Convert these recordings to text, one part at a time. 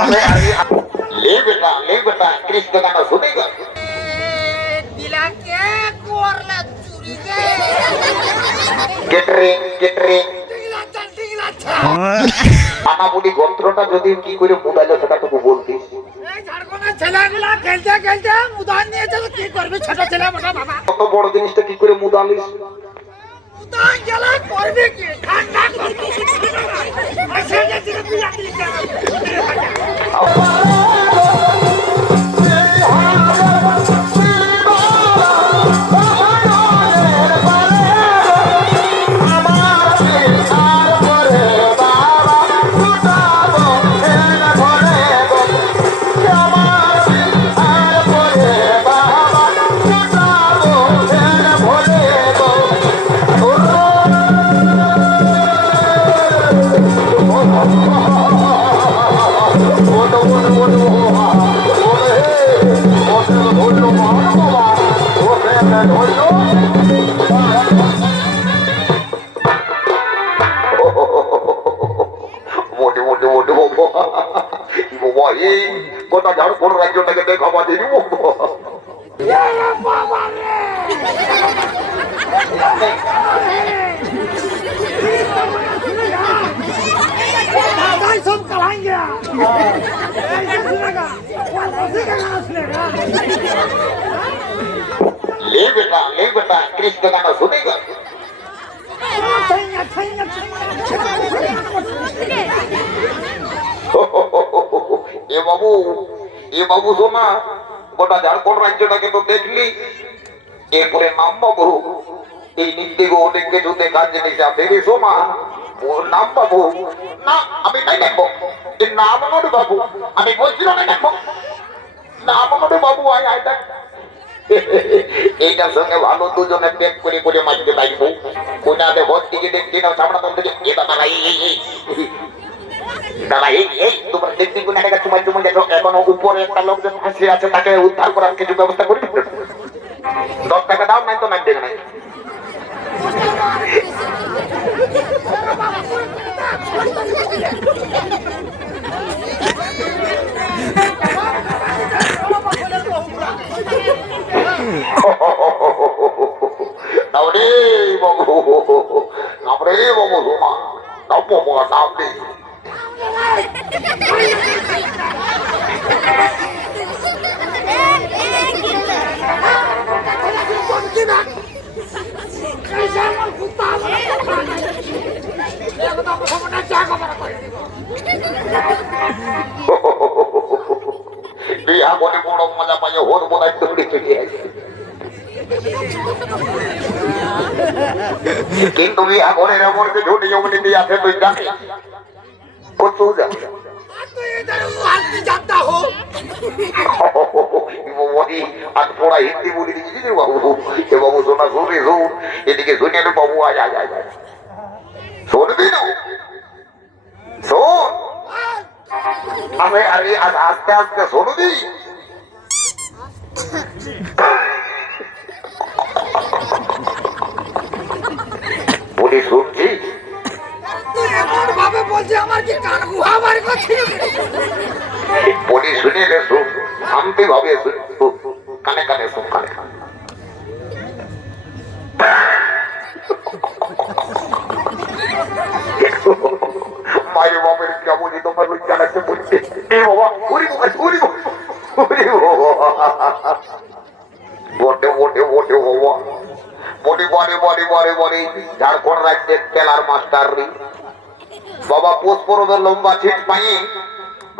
ले बेटा कृष्ण गाना सुनेगा दिला के कोरला चुरी के কেটারিং কেটারিং টিংলা আনামুনি গন্ত্রটা যদি কি করে মুদাইলো সেটা তোকে বলতিস এই ঝাড়খণ্ডের ছেলেগুলা খেলতে খেলতে মুদান নিয়ে চলে কি করবে ছোট ছেলে মোটা বাবা কত বড় জিনিসটা কি করে মুদালিস মুদান গেলে করবে কি ঠান্ডা করবে আসে যে দিকে বিয়া দিলি কেন মোটে মোটে মোটে বাবা এই গোটা ঝাড়খণ্ড রাজ্যটাকে দেখাবা দিবি বাবা রে दादा सब कराएंगे ऐसे सुनेगा वो उसी का गाना सुनेगा ले बेटा कृष्ण गाना सुनेगा এ বাবু শোনা গোটা ঝাড়খণ্ড রাজ্যটাকে তো দেখলি এরপরে নাম বাবু এই নিত্যে অনেক কিছু দেখার জিনিস আছে রে সোমা ওর নাম বাবু না আমি নাই দেখবো এর নাম আমার বাবু আমি বলছিলাম না দেখবো নাম আমার বাবু আয় আয় দেখ এইটার সঙ্গে ভালো দুজনে প্যাক করে করে মাঝতে লাগবো কোনাতে ভোট দিকে দেখছি না সামনা তখন থেকে এ দাদা দাদা এই তোমরা দেখছি কোন একটা চুমাই চুমাই দেখো এখনো উপরে একটা লোকজন ফাঁসি আছে তাকে উদ্ধার করার কিছু ব্যবস্থা করি 10 টাকা দাও নাই তো নাই দেবে নাই নামরে বাবু সোমা নাম বাবু নাম নেই বিয়া বলে বড় মজা পাই ওর বোধ হয় দৌড়ে চলে আসে কিন্তু বিয়া করে এমন কি ঝুটি জমনি দিয়ে আছে তুই জানি কত জানি जाता हो वही आज थोड़ा हिंदी बोली दीजिए बाबू ये बाबू सोना सुन रही सुन এদিকে শুনে রে বাবু আয় আয় আয় শুনবি না শোন আমি আরে আস্তে আস্তে শুনবি বলি শুনছি তুই এমন ভাবে বলছিস আমার কি কান গুহা বার করছিস বলি শুনে রে শুন শান্তি ভাবে শুন কানে কানে শুন কানে কানে মায়ের বাবার কেমন তোমার ওই জানাতে বলছে এ বাবা ওরে ওরে ওরে বটে বটে বটে বাবা বটে বলে বলে বলে বলে ঝাড়খণ্ড রাজ্যের তেলার মাস্টার রে বাবা পোষ পরবের লম্বা ছিট পাই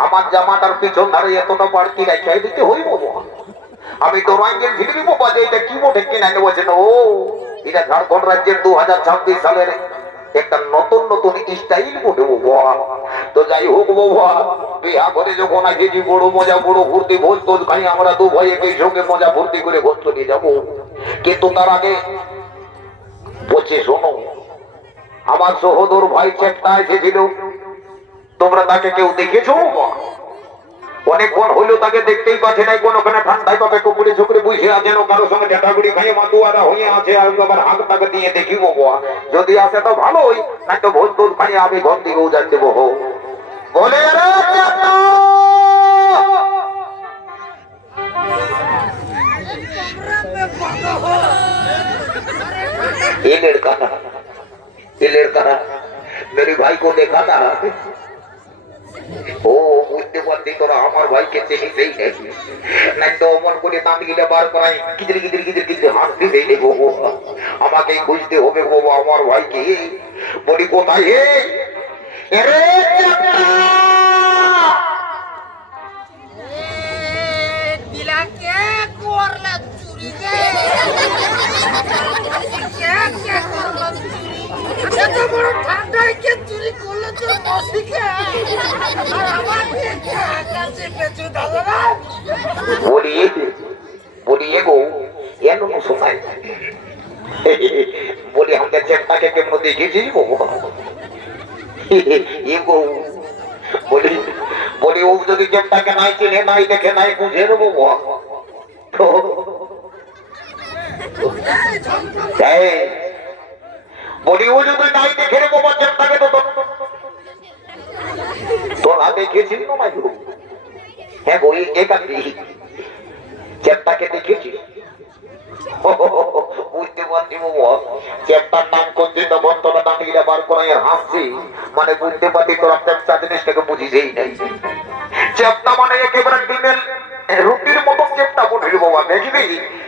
আমার জামাটার পিছন ধারে এতটা বাড়তি রাখাই দিতে হই বাবা আমি তো রঙের ঝিলবি বাবা যে এটা কি মোটে কিনে আনে বলছেন ও এটা ঝাড়খণ্ড রাজ্যের 2026 সালের একটা নতুন নতুন স্টাইল বটে বাবা তো যাই হোক বাবা বিয়া করে যখন আসেছি বড় মজা বড় ফুর্তি ভোজ তোজ খাই আমরা দু ভাই একই সঙ্গে মজা ফুর্তি করে ঘর চলে যাবো কিন্তু তার আগে বলছে শোনো আমার সহোদর ভাই চেষ্টা এসেছিল তোমরা তাকে কেউ দেখেছো অনেকক্ষণ হইলো তাকে দেখতেই পাচ্ছে নাই কোনখানে ঠান্ডায় পাবে কুকুরে ঝুকুরে বুঝে আছেন কারোর সঙ্গে ঝাঁটাগুড়ি খাইয়ে মাতুয়ারা হয়ে আছে আর আবার হাত তাকে দিয়ে দেখিব যদি আসে তো ভালোই না তো ভোজ টোজ খাইয়ে আমি ঘর দিকেও যান দেবো বলে ये लड़का मेरे भाई को देखा था ও বুঝতে পারছি তোরা আমার ভাইকে চিনিস এই নাই তো অমন করে দাঁত গিলে বার করাই কিদির কিদির কিদির কিদির হাসতে দেই রে গো আমাকে খুঁজতে হবে গো আমার ভাইকে বলি কোথায় হে এরে দিলা কে করলা চুরি রে কে করলা চুরি এত বড় ঠান্ডায় কে চুরি করলো তোর মসিকে আর আমার কে আকাশে পেছু দাদা না বলি গো এন শোনাই বলি আমাদের চেকটাকে কেমন দেখেছিস গো এ গো বলি ও যদি চেকটাকে নাই চিনে নাই দেখে নাই বুঝে নেবো তো বলি ও যদি নাই দেখে নেবো চেকটাকে তো তোরা দেখেছিস না ভাই হ্যাঁ গো একাকি চেকটাকে দেখেছিস বুঝতে পারছি চেকটার নাম করছি তখন তোরা দাঁড়িয়ে বার করাই হাসছি মানে বুঝতে পারছি তোরা চেপটা জিনিসটাকে বুঝিসই নাই চেপটা মানে একেবারে ডিমের রুটির মতো চেপটা বুঝলি বাবা দেখবি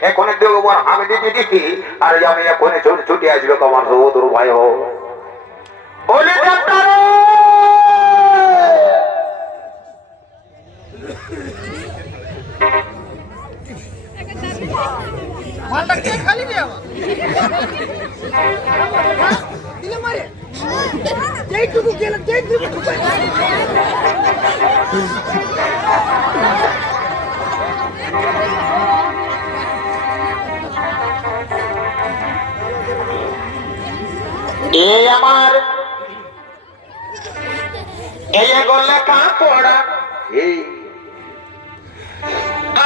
এখন দেববার আমি দিদি দিদি আর আমি এখন ছুটি আসবে আমার সহোদর ভাই হো বলি চেপটা মালটা কে খালি রে দিলে মারে যেইটুকু গেল যেইটুকু এই আমার এই গলে কাপড়া এই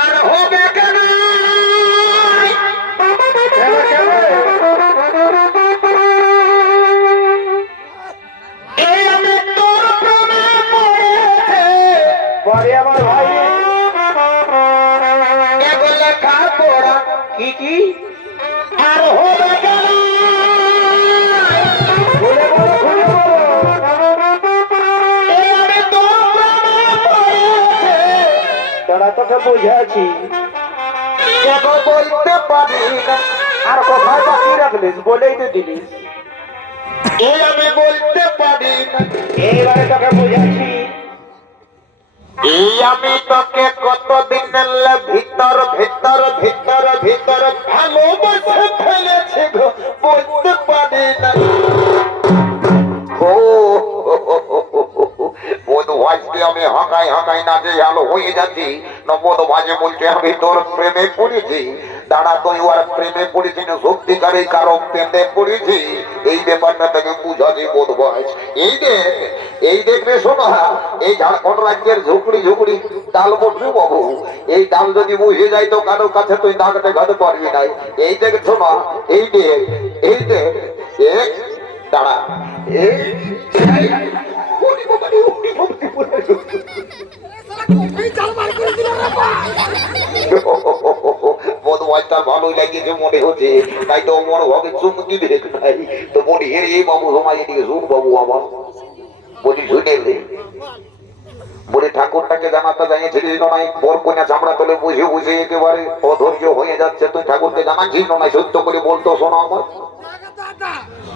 আর হবে কেন কি কি আর হবে কেন তোরা তোকে বুঝেছি বলতে পারি না আর কোথায় বাকি রাখলিস বলেই তো দিলিস এই আমি বলতে পারি না এইবারে তোকে বুঝেছি এই আমি তোকে কতদিন ভিতর ভিতর ভিতর ভিতর ভালোবাসে ফেলেছি গো বলতে পারি না বোধ ভাজকে আমি হাঁকাই হাঁকাই না যে আলো হয়ে যাচ্ছি নবোধ ভাজে বলছে আমি তোর প্রেমে পড়েছি দাঁড়া তুই ওর প্রেমে পড়েছি না সত্যিকারে কারো প্রেমে পড়েছি এই ব্যাপারটা তাকে বুঝাছি বোধ ভাজ এই দেখবে শোনা এই ঝাড়খণ্ড রাজ্যের ঝুঁকড়ি ঝুঁকড়ি ডাল বসবে বাবু এই ডাল যদি বুঝে যায় তো কারোর কাছে তুই দাঁড় দেখাতে পারবি না এই দেখ শোনা এই দেখ দাঁড়া ভালোই লাগিয়েছে মনে হচ্ছে তাই তো মনে ভাবে চুমকি দেখ নাই তো বলি হে এই বাবু সমাজে দিকে শুন বাবু আমার বলি শুনে বলি ঠাকুরটাকে জানাতে জানিয়েছিলিস নাই বর কন্যা চামড়া তোলে বুঝে বুঝে একেবারে অধৈর্য হয়ে যাচ্ছে তুই ঠাকুরকে জানাচ্ছিস নাই সত্য করে বলতো শোনা আমার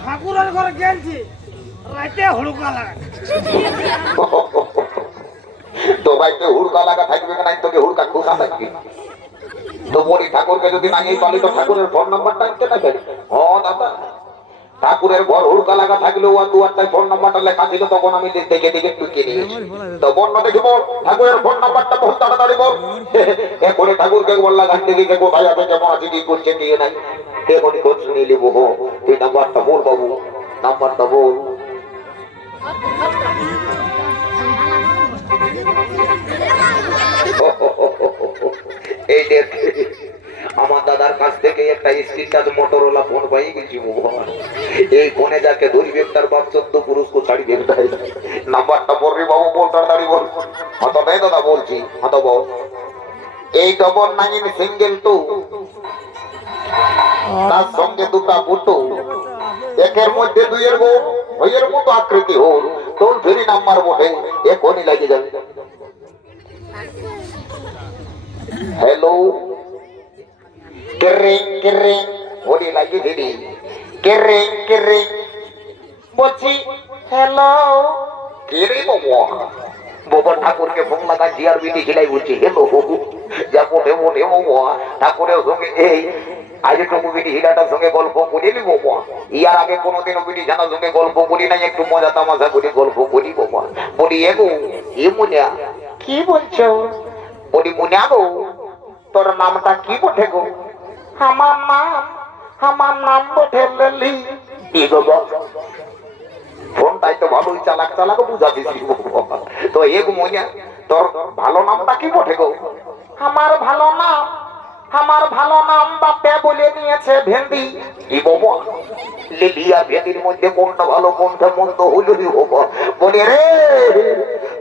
ঠাকুরের ঘরে গেছি রাতে হুড়কা লাগা তো ভাইকে হুড়কা লাগা থাকবে না তোকে হুড়কা খুশা থাকবি তো বলি ঠাকুরকে যদি না নিয়ে পালি তো ঠাকুরের ফোন নাম্বারটা আনতে না হ্যাঁ দাদা ঠাকুরের ঘর হুড়কা লাগা থাকলেও আর দুয়ারটায় ফোন নাম্বারটা লেখা ছিল তখন আমি দেখে দেখে টুকিয়ে নিয়েছি তো বন্য দেখিব ঠাকুরের ফোন নাম্বারটা বহু তাড়াতাড়ি বল এখনই ঠাকুরকে বললা গান থেকে কে কোথায় আছে কেমন আছে কি করছে দিয়ে নাই এখনই খোঁজ নিয়ে নিবো তুই নাম্বারটা বল বাবু নাম্বারটা বল এই দেখ আমার দাদার কাছ থেকে একটা স্ক্রিন মোটরওয়ালা ফোন পাই গেছি এই ফোনে যাকে ধরবে তার বাপ 14 পুরুষকে ছাড়ি দেবে নাম্বারটা বলবি বাবু বল তাড়াতাড়ি বল হত নাই দাদা বলছি হত বল 899 সিঙ্গেল 2 তার সঙ্গে দুটা বুটো, একের মধ্যে দুইয়ের গো ভইয়ের মতো আকৃতি হোক, তোর ধরি নাম্বার বটে, এখনই লাগে যাবে। হ্যালো, কেরিং কেরিং ওরে লাগে দিদি, কেরিং কেরিং বলছি হ্যালো। কে রে বাবা? বাবা ঠাকুরকে ফোন লাগা জিয়ার বিটি খিলাই বলছি হ্যালো, যা মনে মনে বাবা ঠাকুরের সঙ্গে এই আজ একটু বিটি হিলাটার সঙ্গে গল্প করিনি বাবা, ইয়ার আগে কোনোদিনও বিটি জানার সঙ্গে গল্প করি নাই, একটু মজা তামাশা করে গল্প করি বাবা। বলি এগো এ মুনিয়া, কি বলছো? বলি মুনিয়া গো, তোর নামটা কি বটে গো? আমার নাম বটে লেলি। কি গো ফোনটাই তো ভালোই চালাক চালাক বুঝাছিস তো এগো মুনিয়া, তোর ভালো নামটা কি বটে গো? আমার ভালো নাম বাপে বলে নিয়েছে ভেন্ডি। কি বাবা, লিলি আর ভেন্ডির মধ্যে কোনটা ভালো কোনটা মন্দ হইল রে বাবা? বলে রে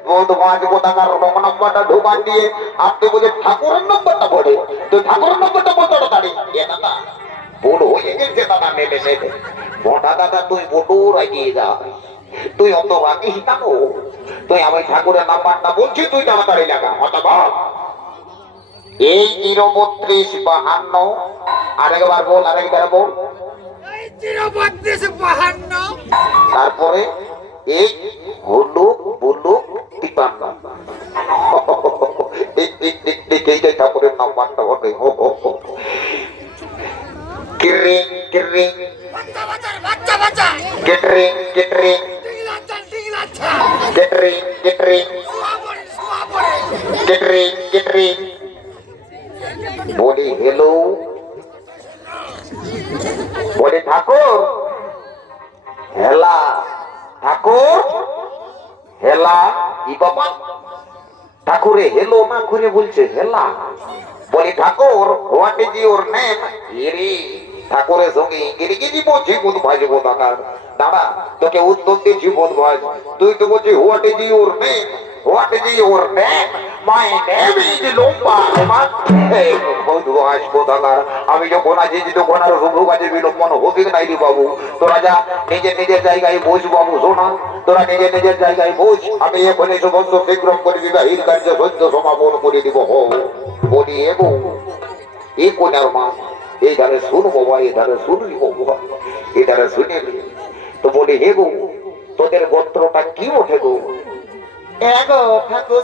বদমাজ কোথাকার নাম্বারটা ঢোকান দিয়ে আপনি বলে ঠাকুরের নাম্বারটা পড়ে, তুই ঠাকুরের নাম্বারটা বলতে দাঁড়ি এ দাদা ভুল হয়ে গেছে দাদা, নেবে নেবে মোটা দাদা তুই বটুর এগিয়ে যা, তুই অত রাগিস কেন? তুই আমি ঠাকুরের নাম্বারটা বলছি, তুই তাড়াতাড়ি লাগা অথবা এই 03252 আরেকবার বল, আরেকবার বল। 03252 তারপরে এই হলুক বুলুক 53 এইটাই ঠাকুরের নাম্বারটা বটে। কিরিং কিরিং বাচ্চা গেটরিং গেটরিং গেটরিং গেটরিং গেটরিং গেটরিং বলি হ্যালো, বলি ঠাকুর হেলা, ঠাকুর হেলা। ই বাবা ঠাকুরে হেলো না করে বলছে হেলা। বলি ঠাকুর হোয়াট ইজ ইউর নেম? ইরি ঠাকুরের সঙ্গে ইংরেজি বলছি বুধ ভাজবো টাকার দাদা, তোকে উত্তর দিচ্ছি বোধ ভাজ, তুই তো বলছি what is your name, what is your name? My name is লোম্বা। আমি যখন আছি তখন আর শুভ কাজে বিলম্বন হবে নাই রে বাবু, তোরা যা নিজের নিজের জায়গায় বস বাবু, শোনা তোরা নিজের নিজের জায়গায় বস, আমি এখন এই সমস্ত শীঘ্র করে বিবাহীর কার্য সদ্য সমাপন করে দিব। বলি এগো এই কোনার মা, এই ধারে শুন বাবা, এই ধারে শুনলি বাবা, এই ধারে শুনে তো বলি হে গো তোদের গোত্রটা কি ওঠে গো? এগো ঠাকুর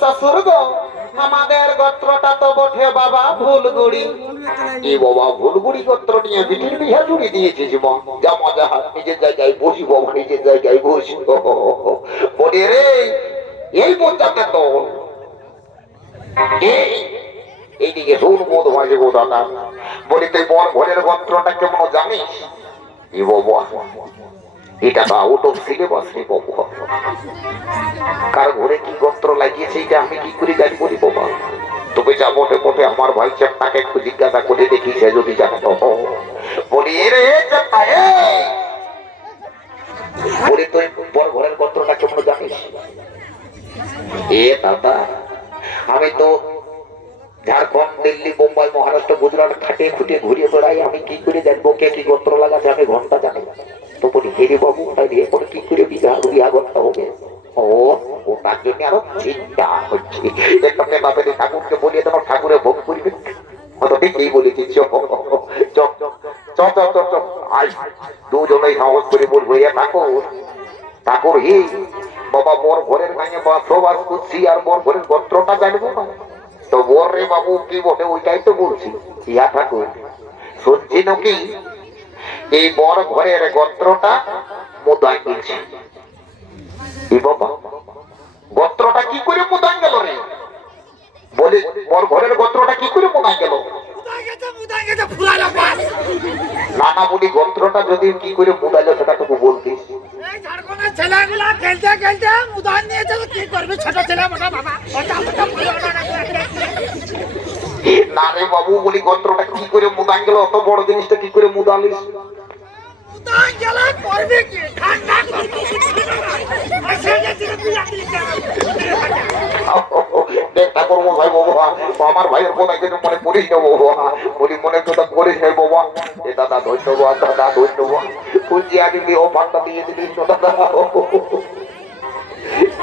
শ্বশুর গো, আমাদের গোত্রটা তো বটে বাবা ভুলগুড়ি। এই বাবা ভুলগুড়ি গোত্র নিয়ে বিটির বিহা জুড়ে দিয়েছে জীবন, যা মজা নিজের জায়গায় বসি বাবা, নিজের জায়গায় বসি। বলি রে এই পঞ্চায়েত তো এইদিকে শুন বোধ ভাজে গো দাদা, বলি তুই বর ঘরের গোত্রটা কেমন জানিস? এ বাবা এটা তো আউট অফ সিলেবাস রে বাবা, কার ঘরে কি গোত্র লাগিয়েছে এটা আমি কি করে জানি বলি বাবা? তবে যা বটে বটে আমার ভাই চাপটাকে একটু জিজ্ঞাসা করে দেখি সে যদি জানে তো। বলি রে চাপটা, বলি তুই বর ঘরের গোত্রটা কেমন জানিস? এ দাদা আমি তো ঝাড়খণ্ড দিল্লি বোম্বাই মহারাষ্ট্র গুজরাট খাটিয়ে খুটিয়ে ঘুরিয়ে বেড়াই, আমি কি করে জানবো কে কি গোত্র লাগাছে? আমি ঘন্টা জানি তো। বলি হেরে বাবু তাই এরপরে কি করে বিঘা করতে হবে? ও তার জন্য আরো চিন্তা হচ্ছে, একটা বাপের ঠাকুরকে বলিয়ে তোমার ঠাকুরে ভোগ করবে। ঠিকই বলেছি, দুজনেই সাহস করে বলবো এ ঠাকুর ঠাকুর হি বাবা মোর ঘরের গায়ে বসবাস করছি আর মোর ঘরের গোত্রটা জানবো না তো বল রে বাবু কি বটে ওইটাই তো বলছি। ইয়া ঠাকুর শুনছি নাকি এই বর ঘরের গোত্রটা মুদাই বলছি। বাবা গোত্রটা কি করে মুদাই গেল রে? বলে বর ঘরের গোত্রটা কি করে মুদাই গেল? না না বলি গোত্রটা যদি কি করে মুদাইলো সেটা তোকে বলতিস। ছেলেগুলা খেলতে খেলতে মুদান নিয়েছে, কি করবি ছোট ছেলে মোটা বাবা? না রে বাবু বলি গোত্রটা কি করে মুদান গেল, অত বড় জিনিসটা কি করে মুদালিস? দেখ ঠাকুর ভাই বাবা, আমার ভাইয়ের কোথায় যেন মনে করিস না বাবা, বলি মনে কথা করিস না বাবা। এ দাদা ধন্যবাদ, দাদা ধন্যবাদ, বলছি আজকে অফারটা দিয়ে দিলিস তো দাদা।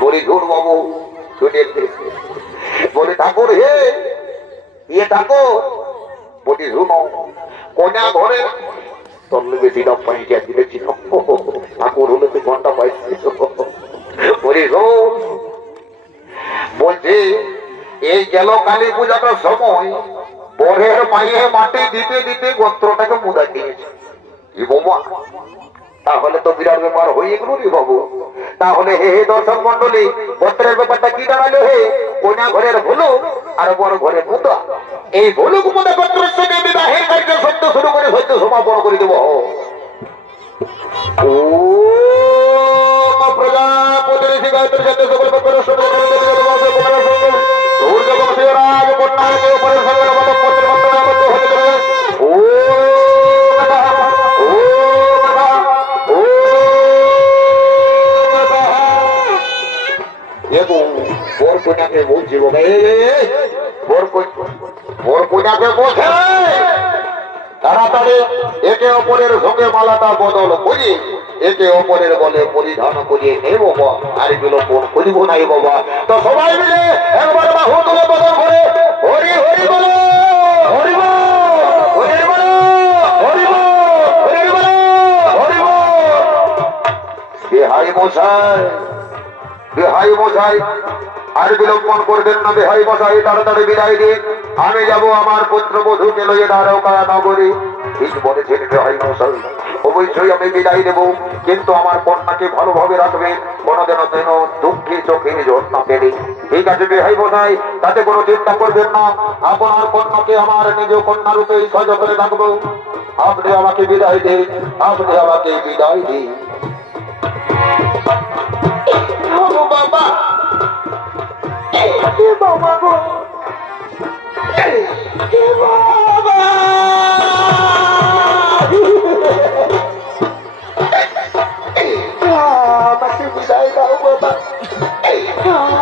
বলি ধুর বাবু, শুনে বলি ঠাকুর হে, ইয়ে ঠাকুর, বলি শুনো, কন্যা ঘরে তল্লে বেশি দাম পাইয়া দিয়েছিল, ঠাকুর হলে তুই ঘন্টা পাইছি। বলি শোন, বলছি এই গেল কালী পূজাটার সময় বরের মাইয়ে মাটি দিতে দিতে গোত্রটাকে মুদা দিয়েছে। কি বাবা, তাহলে তো বিরাট ব্যাপার হয়ে গেল রে বাবু। তাহলে হে হে দর্শক মন্ডলী, গোত্রের ব্যাপারটা কি দাঁড়ালো? হে কন্যা ঘরের ভুলুক আর বড় ঘরের মুদা, এই ভুলুক মুদা গোত্রের সঙ্গে বিবাহের কার্য সত্য শুরু করে সত্য সমাপন করে দেব। ও প্রজাপতি ঋষি গায়ত্রী জাতীয় সকল পক্ষের সঙ্গে সূর্য বংশীয়রাজ কন্যাকে উপরের সঙ্গে পত্রের মাধ্যমে আবদ্ধ হতে দেবে। ও বোর কন্যাকে বলছি বাবা, বোর কন্যাকে বলছে তাড়াতাড়ি একে অপরের সঙ্গে মালাটা বদল করি, একে অপরের বলে পরিধান করিয়ে নেব আর বিলম্বন করিব নাই বাবা। তো সবাই মিলে একবার বাহু তুলে বদল করে হরি হরি বলো, হরি বল, হরি বল, হরি বল, হরি বল, হরি বল। বেহাই মশাই, বেহাই মশাই আর বিলম্বন করবেন না, বেহাই মশাই তাড়াতাড়ি বিদায় দিন, আমি যাব আমার পুত্রবধূকে লইয়ে দ্বারকা নগরী। ঠিক বলেছেন বেহাই মশাই, অবশ্যই আমি বিদায় দেব, কিন্তু আমার কন্যাকে ভালোভাবে রাখবেন, কোনো যেন যেন দুঃখে চোখে জল না পেলে। ঠিক আছে বেহাই মশাই, তাতে কোনো চিন্তা করবেন না, আপনার কন্যাকে আমার নিজ কন্যা রূপে সযত্নে রাখবো। আপনি আমাকে বিদায় দিন, আপনি আমাকে বিদায় দিন। বাবা, বাবা গো, বাবা, আমাকে বিদায় দাও বাবা,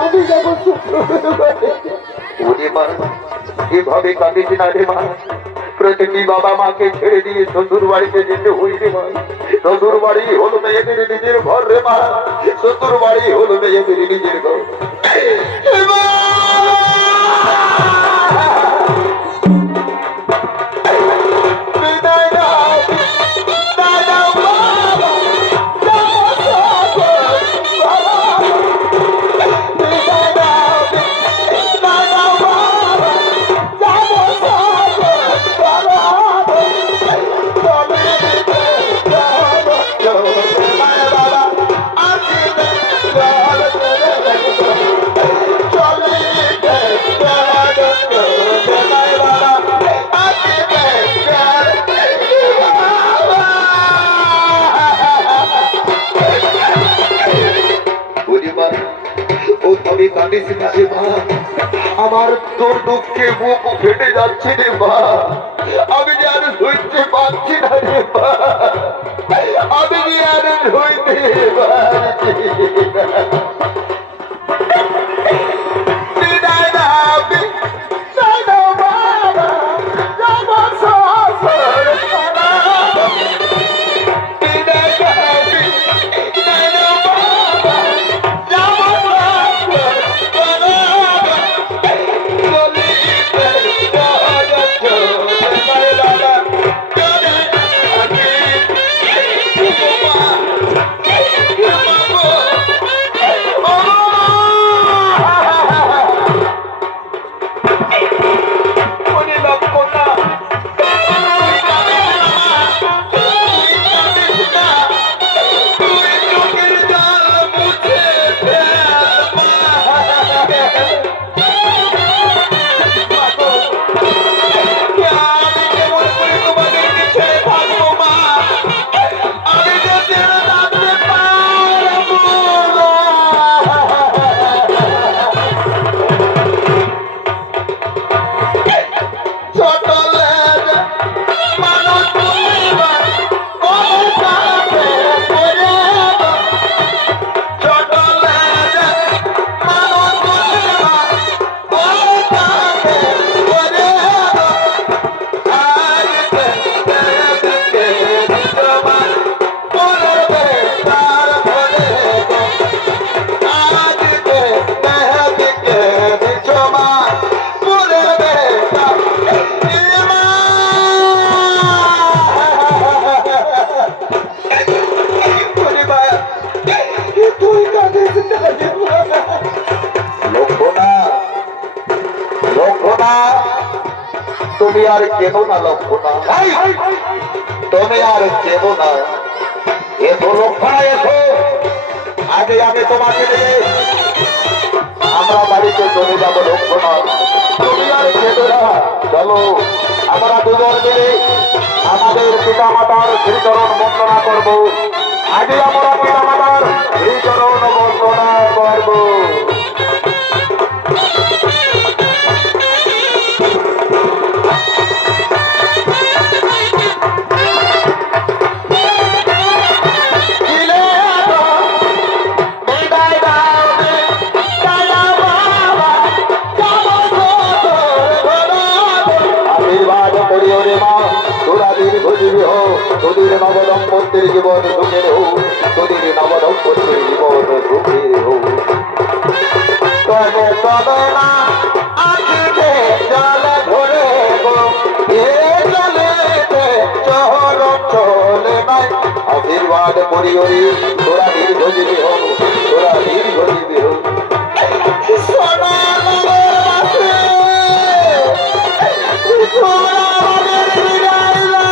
আমি যাবো এভাবে কাঁদিস না রে মা। প্রতিটি বাবা মাকে ছেড়ে দিয়ে শ্বশুর বাড়িতে যেতে হইবে মা। শ্বশুর বাড়ি হলো মেয়েদের নিজের ঘর রে মা, শ্বশুর বাড়ি হলো মেয়েদের নিজের ঘর। আমার তোর দুঃখে বুক ফেটে যাচ্ছে রে মা, আমি যে আর সইতে পারছি না রে মা, আমি যে আর সইতে পারছি না। বিদায় দাও, বিদায় দাও বাবা, যাব শ্বশুর পাড়া। বিদায় দাও, বিদায় দাও বাবা, যাব শ্বশুর পাড়া। Oh তুমি আর কেঁদো না লক্ষণা, তুমি আর কেঁদো না। এসো লক্ষণা এসো, আগে আমি তোমাকে নিয়ে আমরা বাড়িতে চলে যাবো লক্ষণা। তুমি আর কেঁদো না, চলো আমরা দুজন মিলে আমাদের পিতা মাতার শ্রীচরণ বন্দনা করবো। আগে আমরা পিতা মাতার শ্রীচরণ বন্দনা করবো। তোদের নবদম্পতির জীবন সুখের হোক, তোদের নবদম্পতির জীবন সুখের হোক। তবে তবে না আখিতে জল ধরে গো, এ জলেতে চহর চলে নাই। আশীর্বাদ করি ওরে, তোরা দীর্ঘজীবী হোক, তোরা দীর্ঘজীবী হোক। সোনা নগরবাসী, সোনা আমাদের বিদায় না।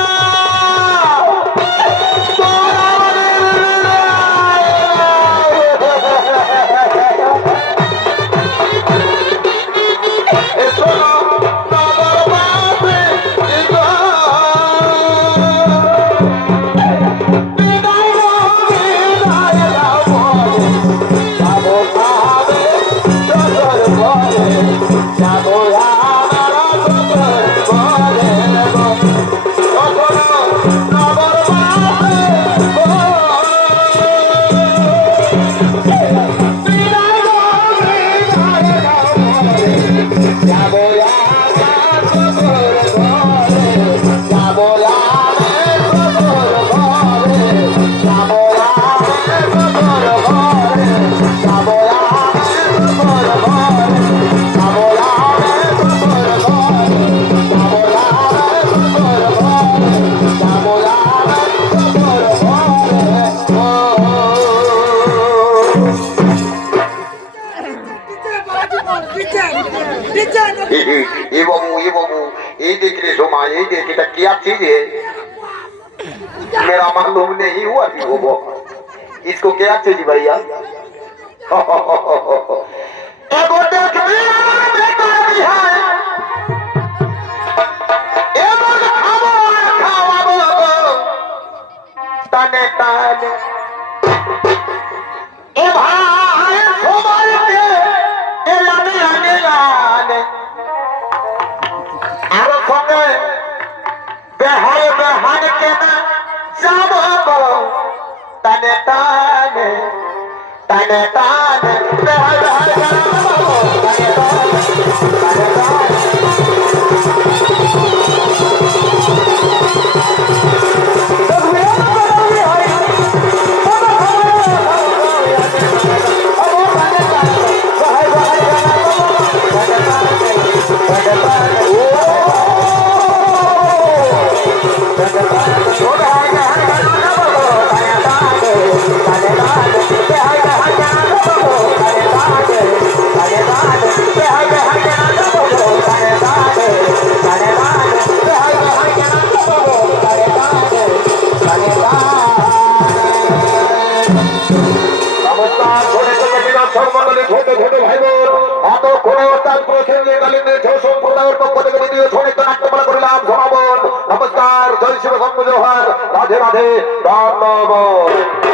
ये देखने सोमा, ये देखने तक क्या चीज है? मेरा मालूम नहीं हुआ कि वो इसको क्या चाहिए भैया? ताने ताने ए भाई सोमारे के ए लाने लाने लाने आरो संगे बेहाय बेहान के ना जाबो ताने ताने ताने ताने बेहाय बेहान के ना जाबो ताने ताने ताने छोटे छोटे भाई बोल आतो कोने ओस्ताद प्रोखेंगे कालिंदे छो संप्रदायर पक्ष থেকে ভিডিও ছড়িত নাট্যমালা করিলাম সমাপন। নমস্কার, জয় শিব শম্ভু জোহার, রাধে রাধে, ধন্যবাদ।